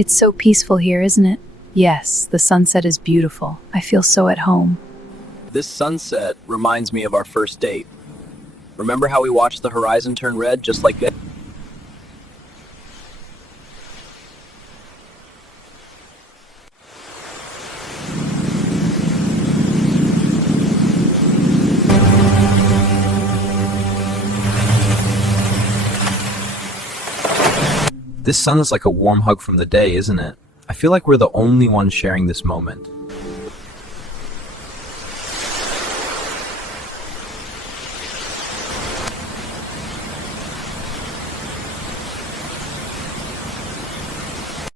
It's so peaceful here, isn't it? Yes, the sunset is beautiful. I feel so at home. This sunset reminds me of our first date. Remember how we watched the horizon turn red just like that? This sun is like a warm hug from the day, isn't it? I feel like we're the only ones sharing this moment.